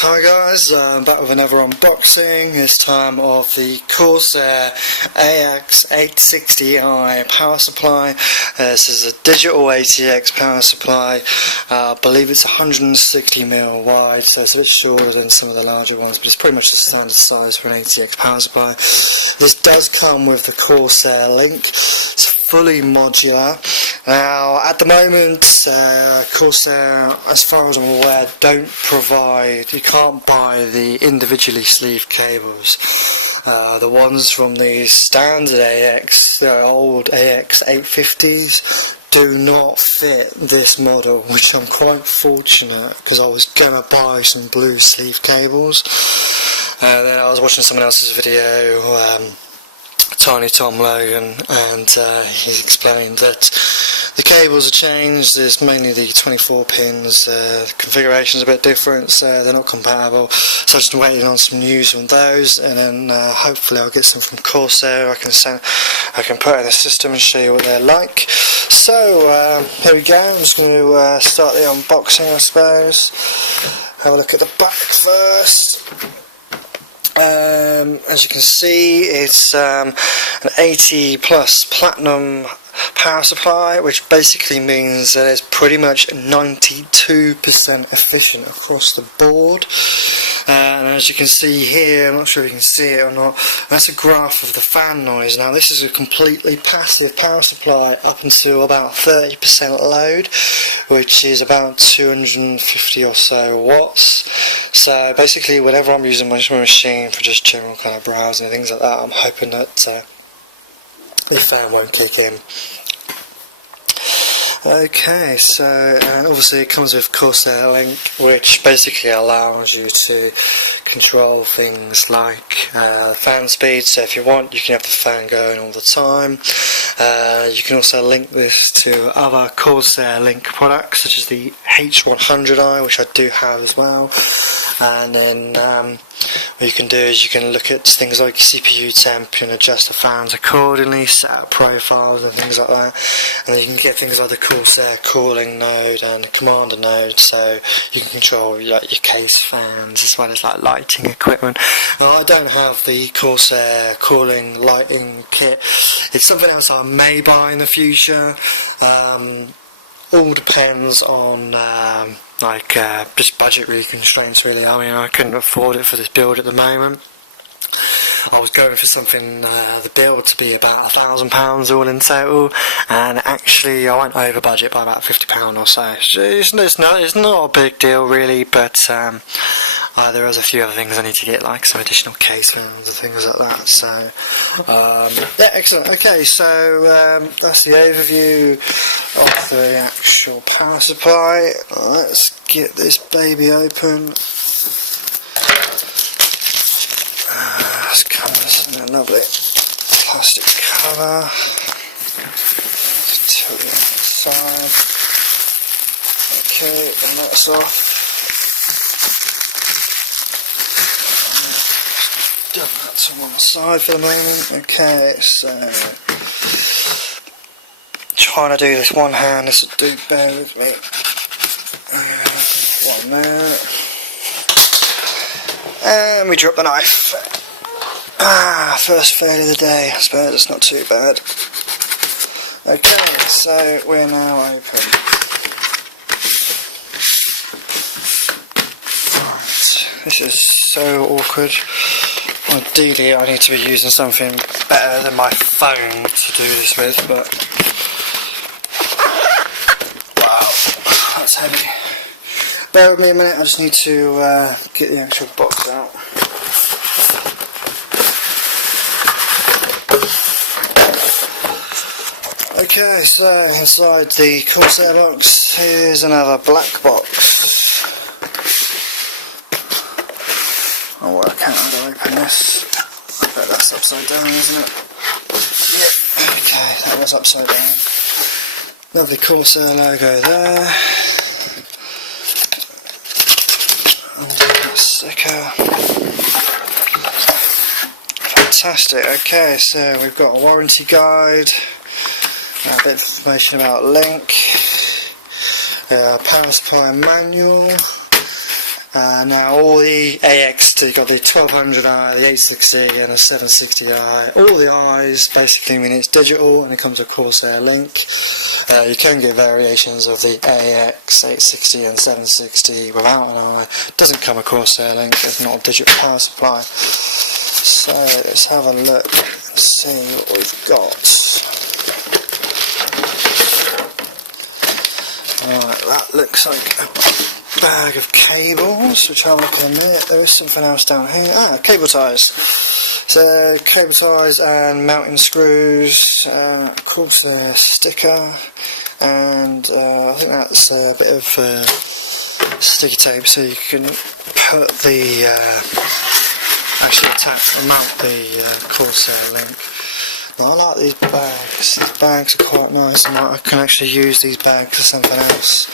Hi guys, I'm back with another unboxing, this time of the Corsair AX860i power supply. This is a digital ATX power supply. I believe it's 160mm wide, so it's a bit shorter than some of the larger ones, but it's pretty much the standard size for an ATX power supply. This does come with the Corsair link. It's fully modular. Now, at the moment, Corsair, as far as I'm aware, don't provide, you can't buy the individually sleeved cables. The ones from the standard AX, the old AX850s, do not fit this model, which I'm quite fortunate, because I was going to buy some blue sleeve cables. Then I was watching someone else's video, Tiny Tom Logan, and he explained that the cables are changed. There's mainly the 24 pins, the configuration's a bit different, so they're not compatible, so I'm just waiting on some news on those, and then hopefully I'll get some from Corsair. I can put it in the system and show you what they're like. So here we go. I'm just going to start the unboxing, I suppose. Have a look at the back first. As you can see, it's an 80 plus platinum power supply, which basically means that it's pretty much 92% efficient across the board. And as you can see here, I'm not sure if you can see it or not, that's a graph of the fan noise. Now this is a completely passive power supply up until about 30% load, which is about 250 or so watts. So basically whenever I'm using my machine for just general kind of browsing and things like that, I'm hoping that the fan won't kick in. Okay, so obviously it comes with Corsair Link, which basically allows you to control things like fan speed. So if you want, you can have the fan going all the time. You can also link this to other Corsair Link products, such as the H100i, which I do have as well. And then what you can do is you can look at things like CPU temp, you can adjust the fans accordingly, set up profiles and things like that. And then you can get things like the Corsair cooling node and the commander node, so you can control like your case fans as well as like lighting equipment. Now I don't have the Corsair cooling lighting kit. It's something else I may buy in the future. All depends on just budgetary constraints really. I mean, I couldn't afford it for this build at the moment. I was going for something, the build to be about £1,000 all in total, and actually I went over budget by about £50 or so. It's not a big deal really, but there is a few other things I need to get, like some additional case fans and things like that. So yeah, excellent. Okay, so that's the overview of the actual power supply. Let's get this baby open. This comes in a lovely plastic cover. Let's tilt it outside. Okay, and that's off. Dump that to one side for the moment. Okay, so trying to do this one hand, this will do, bear with me. One there. And we drop the knife. First failure of the day. I suppose it's not too bad. Okay, so we're now open. Right, this is so awkward. Ideally I need to be using something better than my phone to do this with, but wow, that's heavy. Bear with me a minute, I just need to get the actual box out. Okay, so inside the Corsair box, here's another black box. I'll work out how to open this. I bet that's upside down, isn't it? Yep, okay, that was upside down. Lovely Corsair logo there. Sticker. Fantastic. Okay, so we've got a warranty guide, a bit of information about Link, power supply manual, Now all the AX, you've got the 1200i, the 860i and the 760i, all the I's basically mean it's digital and it comes with Corsair Link. You can get variations of the AX860 and 760 without an I. It doesn't come with Corsair Link, it's not a digital power supply. So let's have a look and see what we've got. Right, that looks like a bag of cables, which I'll look in a minute. There is something else down here. Cable ties. So cable ties and mounting screws, Corsair sticker, and I think that's a bit of sticky tape, so you can put the actually mount the Corsair Link. Now, I like these bags. These bags are quite nice, and I can actually use these bags for something else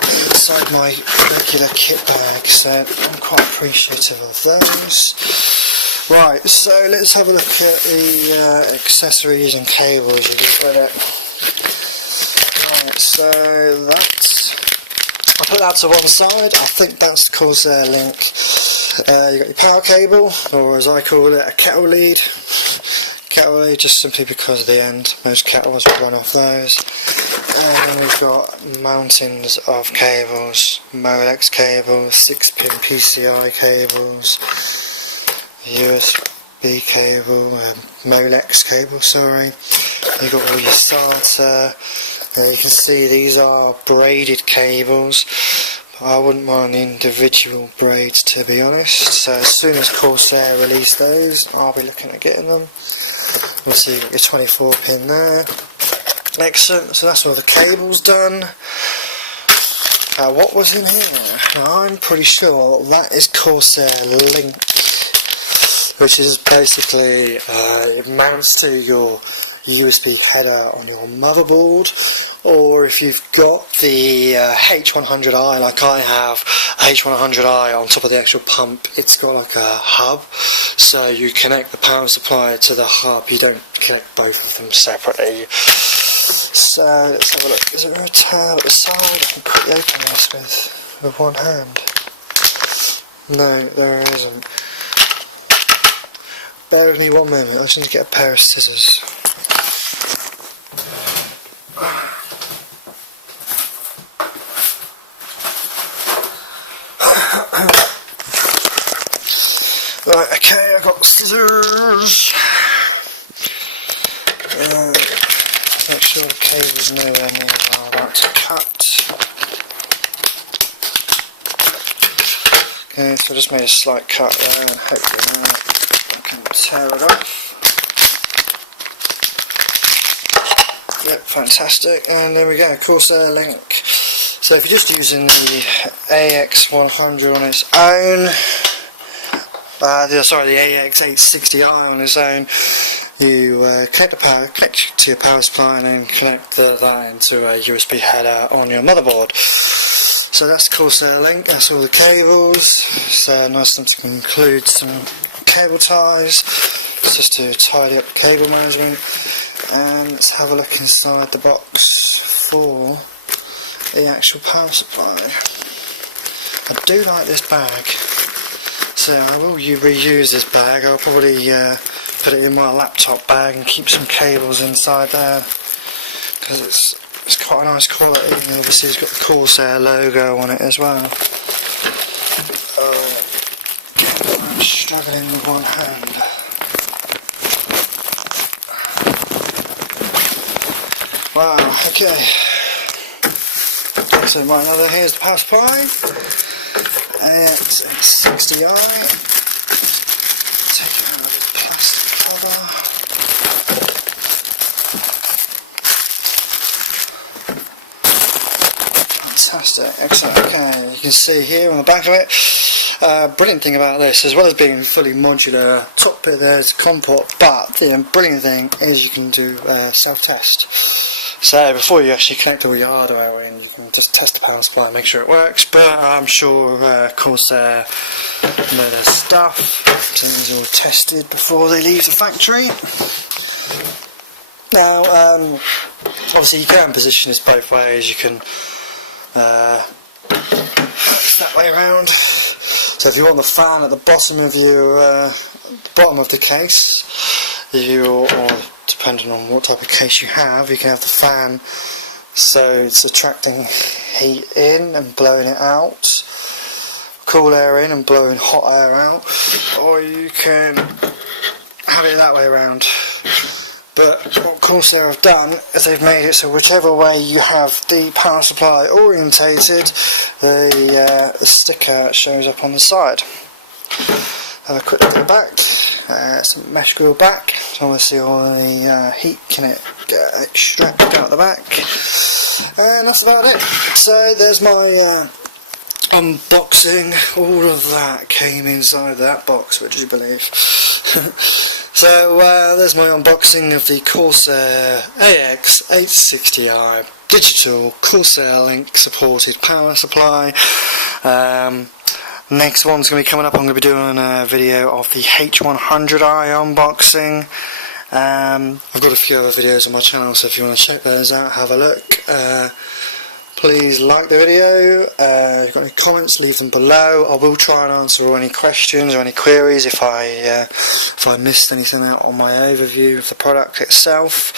inside my regular kit bag, so I'm quite appreciative of those. Right, so let's have a look at the accessories and cables you get with it. Right, so I'll put that to one side. I think that's the Corsair Link. You got your power cable, or as I call it, a kettle lead. Kettle lead, just simply because of the end. Most kettles will run off those. And then we've got mountings of cables, Molex cables, 6-pin PCI cables, USB cable, Molex cable, sorry. You've got all your SATA. You can see these are braided cables. I wouldn't mind the individual braids, to be honest. So as soon as Corsair release those, I'll be looking at getting them. We'll see your 24 pin there. Excellent, so that's all the cables done. What was in here? Now, I'm pretty sure that is Corsair Link, which is basically, it mounts to your USB header on your motherboard, or if you've got the H100i like I have, a H100i on top of the actual pump, it's got like a hub, so you connect the power supply to the hub, you don't connect both of them separately. So let's have a look. Is there a tab at the side I can quickly open this with one hand? No, there isn't. Bear with me 1 minute, I just need to get a pair of scissors. Right, okay, I got scissors. Make sure the cable's nowhere near where I'm about to cut. Okay, so I just made a slight cut there, and hopefully now I can tear it off. Yep, fantastic, and there we go, Corsair Link. So if you're just using the AX100 on its own, the AX860i on its own, you connect the power, connect to your power supply, and then connect that into a USB header on your motherboard. So that's Corsair Link, that's all the cables. So nice of them to include some cable ties, just to tidy up the cable management. And let's have a look inside the box for the actual power supply. I do like this bag, so I will reuse this bag. I'll probably put it in my laptop bag and keep some cables inside there, because it's quite a nice quality, and obviously it's got the Corsair logo on it as well. I'm struggling with one hand. Wow, okay. So right now here's the power supply. AX860i. Take it out of the plastic cover. Fantastic, excellent. Okay, you can see here on the back of it. Brilliant thing about this, as well as being fully modular, top bit there's a COM port, but the brilliant thing is you can do self-test. So before you actually connect all your hardware in, you can just test the power supply and make sure it works. But I'm sure Corsair know their stuff. Things are all tested before they leave the factory. Now, obviously you can position this both ways. You can that way around. So if you want the fan at the bottom of your the case, or depending on what type of case you have, you can have the fan so it's attracting heat in and blowing it out, cool air in and blowing hot air out, or you can have it that way around. But what Corsair have done is they've made it so whichever way you have the power supply orientated, the sticker shows up on the side. Have a quick look at the back. Some mesh grill back, so obviously all the heat can get extracted out the back, and that's about it. So there's my unboxing. All of that came inside that box, would you believe? So there's my unboxing of the Corsair AX860i digital Corsair Link supported power supply. Next one's going to be coming up. I'm going to be doing a video of the H100i unboxing. I've got a few other videos on my channel, so if you want to check those out, have a look. Please like the video. If you've got any comments, leave them below. I will try and answer any questions or any queries if I missed anything out on my overview of the product itself.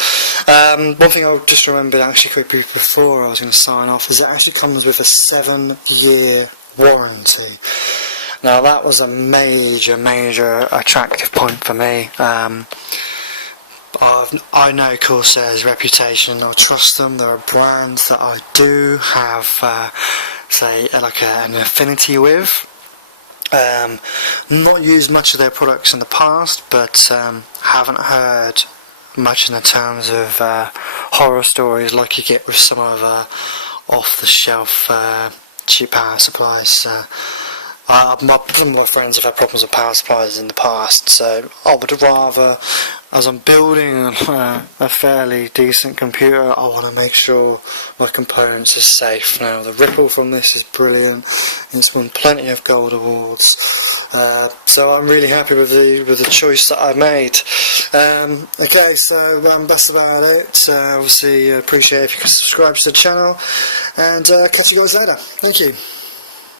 One thing I just remembered actually quickly before I was going to sign off is it actually comes with a 7-year warranty. Now that was a major attractive point for me. I know Corsair's reputation, I trust them, they're a brand that I do have say like an affinity with. Not used much of their products in the past, but haven't heard much in the terms of horror stories like you get with some of off the shelf cheap power supplies. Some of my friends have had problems with power supplies in the past, so I would rather, as I'm building a fairly decent computer, I want to make sure my components are safe. Now the Ripple from this is brilliant, it's won plenty of gold awards, so I'm really happy with the choice that I made. Okay, so that's about it. Obviously appreciate if you can subscribe to the channel, and catch you guys later. Thank you.